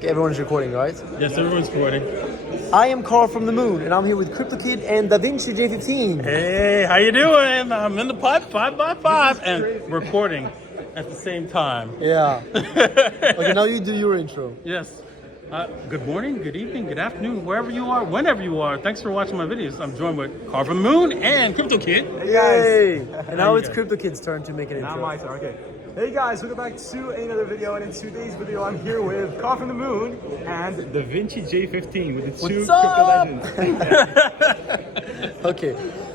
Okay, everyone's recording, right? Yes, everyone's recording. I am Carl from the Moon, and I'm here with CryptoKid and DaVinci J15. Hey, how you doing? I'm in the pipe 5x5 and recording at the same time. Yeah. Okay, now you do your intro. Yes. Good morning, good evening, good afternoon, wherever you are, whenever you are. Thanks for watching my videos. I'm joined with Carl from the Moon and CryptoKid. Hey guys! And now it's CryptoKid's turn to make an intro. Now my turn, okay. Hey guys, welcome back to another video, and in today's video I'm here with Carl from the Moon and DaVinci J15 with the two crypto legends.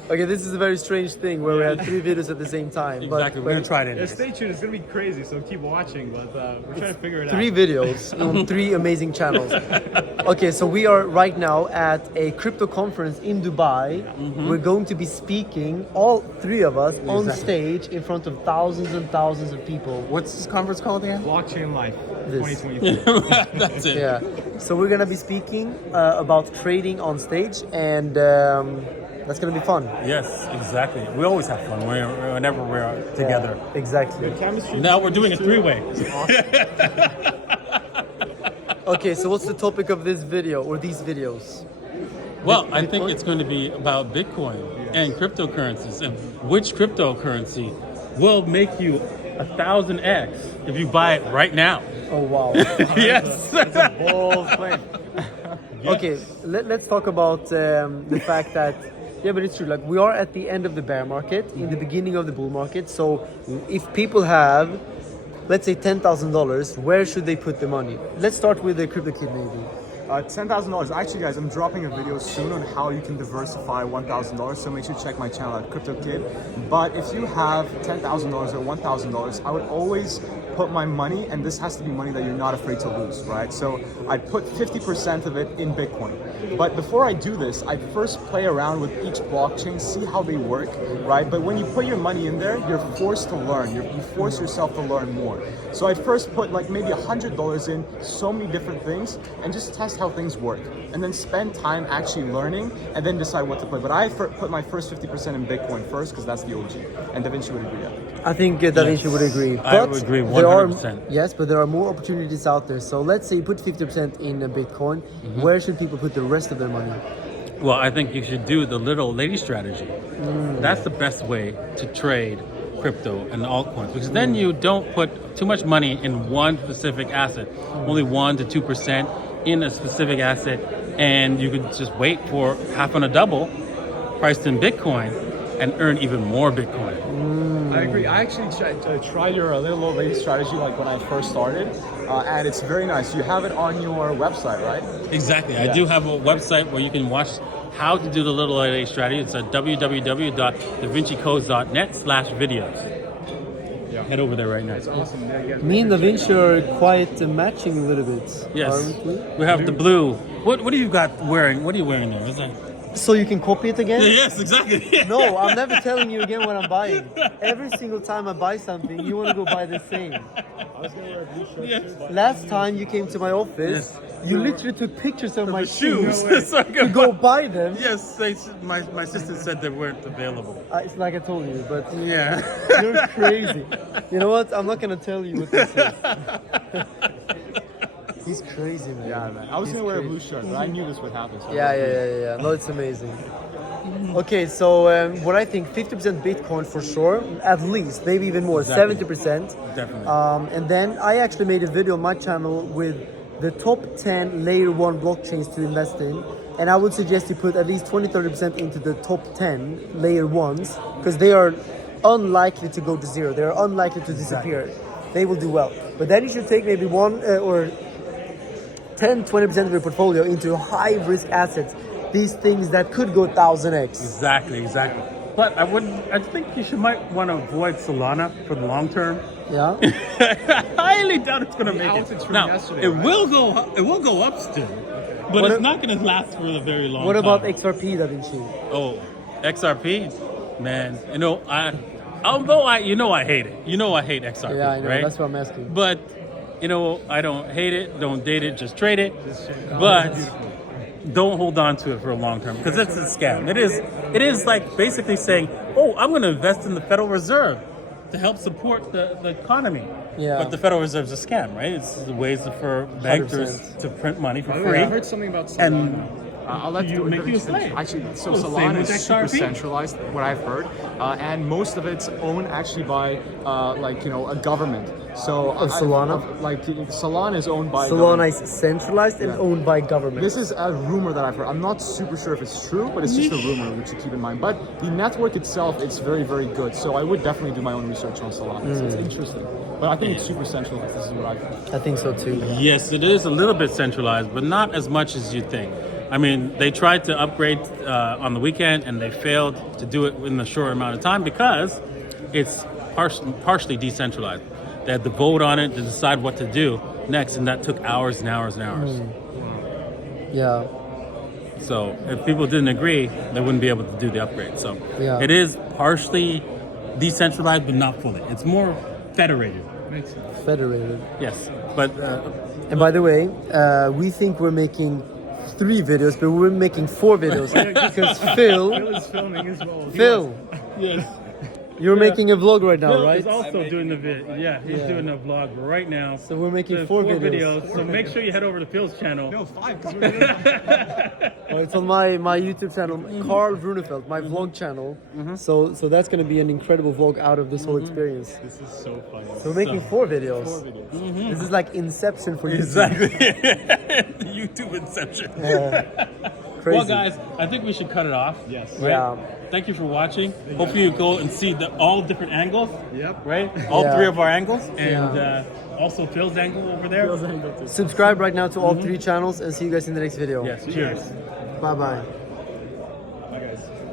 Okay, this is a very strange thing where we had 3 videos at the same time. Exactly, we're gonna try it Yeah, stay tuned, it's gonna be crazy, so keep watching, but we're trying to figure it out. 3 videos on 3 amazing channels. Okay, so we are right now at a crypto conference in Dubai. We're going to be speaking, all 3 of us, on stage in front of thousands and thousands of people. What's this conference called again? Blockchain Life This. 2023. That's it. Yeah, so we're gonna be speaking about trading on stage, and that's gonna be fun. Yes, exactly. We always have fun whenever we're together. Yeah, exactly. Chemistry. Now we're doing a 3-way. Okay, so what's the topic of this video or these videos? Well, I think it's going to be about Bitcoin and cryptocurrencies and which cryptocurrency will make you 1,000x if you buy it right now. Oh wow. Yes. Bold claim. Okay, let's talk about the fact that, yeah, but it's true, like we are at the end of the bear market, in the beginning of the bull market. So if people have, let's say $10,000, where should they put the money? Let's start with the CryptoKid maybe. $10,000. Actually, guys, I'm dropping a video soon on how you can diversify $1,000. So make sure to check my channel at CryptoKid. But if you have $10,000 or $1,000, I would always put my money, and this has to be money that you're not afraid to lose, right? So I'd put 50% of it in Bitcoin. But before I do this, I'd first play around with each blockchain, see how they work, right? But when you put your money in there, you're forced to learn. You force yourself to learn more. So I'd first put like maybe $100 in so many different things and just test how things work. And then spend time actually learning and then decide what to put. But I put my first 50% in Bitcoin first because that's the OG. And DaVinci would agree, I think. I think DaVinci would agree. I would agree 100%. Yes, but there are more opportunities out there. So let's say you put 50% in Bitcoin. Where should people put the rest of their money? Well, I think you should do the little lady strategy. That's the best way to trade crypto and altcoins, because then you don't put too much money in one specific asset, only 1 to 2% in a specific asset, and you could just wait for half on a double priced in Bitcoin and earn even more Bitcoin. I agree. I actually tried your little old lady strategy like when I first started, and it's very nice. You have it on your website, right? Exactly. I do have a website where you can watch how to do the little lady strategy. It's at www.davincicodes.net/videos. Yeah. Head over there right now. It's awesome. Yeah, you guys Me and DaVinci are quite matching a little bit. Yes. Aren't we? We have the blue. What do you got wearing? What are you wearing there? Is that... So you can copy it again? Yes, exactly. No, I'm never telling you again what I'm buying. Every single time I buy something, you want to go buy the same. I was gonna wear a blue shirt Yes. too, but Last time you came to my office, you literally took pictures of my shoes So I to can go buy- buy them. Yes, my sister said they weren't available. It's like I told you, but Yeah. you're crazy. You know what? I'm not gonna tell you what this is. He's crazy, man. yeah, man. I was He's gonna wear a crazy. blue shirt, but I knew this would happen. So Yeah. No, it's amazing. Okay, so what I think, 50% Bitcoin for sure, at least, maybe even more, Exactly. 70%. Definitely. And then I actually made a video on my channel with the top 10 layer 1 blockchains to invest in. And I would suggest you put at least 20-30% into the top 10 layer 1s, because they are unlikely to go to zero. They are unlikely to disappear. They will do well. But then you should take maybe 1 or 10-20% of your portfolio into high risk assets. These things that could go 1,000x. Exactly. But I think you might want to avoid Solana for the long term. Yeah. I highly doubt it's going to make altitude it. from Now, yesterday, it right? will go up still, but What it's a- not going to last for a very long What time. about XRP, DaVinci? Oh, XRP, man. I hate it. I hate XRP, Yeah, I know. right? That's what I'm asking. But I don't hate it, don't date it, just trade it. But don't hold on to it for a long term, because it's a scam. It is like basically saying, oh, I'm going to invest in the Federal Reserve to help support the economy. Yeah. But the Federal Reserve's a scam, right? It's the ways for bankers 100%. to print money for By the free. way, I heard something about Solana. And I'll let you make you a slave. Actually, so Oh, same Solana with is super XRP? centralized, what I've heard, and most of it's owned actually by, a government. So Of Solana? Solana is owned by. Solana is centralized and Yeah. owned by government. This is a rumor that I've heard. I'm not super sure if it's true, but it's just a rumor, which you keep in mind. But the network itself, it's very, very good. So I would definitely do my own research on Solana. So it's interesting. But I think it's super centralized. This is what I think. I think so too. yes, it is a little bit centralized, but not as much as you think. I mean, they tried to upgrade on the weekend, and they failed to do it in a short amount of time because it's partially decentralized. They had to vote on it to decide what to do next, and that took hours and hours and hours. Yeah. So if people didn't agree, they wouldn't be able to do the upgrade. So Yeah. it is partially decentralized, but not fully. It's more federated. Makes sense. Federated. Yes, but And by the way, we think we're making 3 videos, but we're making 4 videos because Phil, is filming as well. Phil, Yes. you're making a vlog right now, Phil right? is also doing the vid. Yeah, he's Yeah. doing a vlog right now. So we're making The 4 videos. So make sure you head over to Phil's channel. No, 5, because we're doing Oh, it's on my YouTube channel, Carl Brunefeld, my vlog channel. So that's gonna be an incredible vlog out of this whole experience. This is so funny. So we're making 4 videos. This is like Inception for YouTube. Exactly. YouTube Inception. Crazy. Well, guys, I think we should cut it off. Yes. Right? Yeah. Thank you for watching. Hopefully you go and see all different angles. Yep. Right? All Yeah. 3 of our angles. And also Phil's angle over there. Subscribe right now to all 3 channels and see you guys in the next video. Yes, cheers. Bye bye.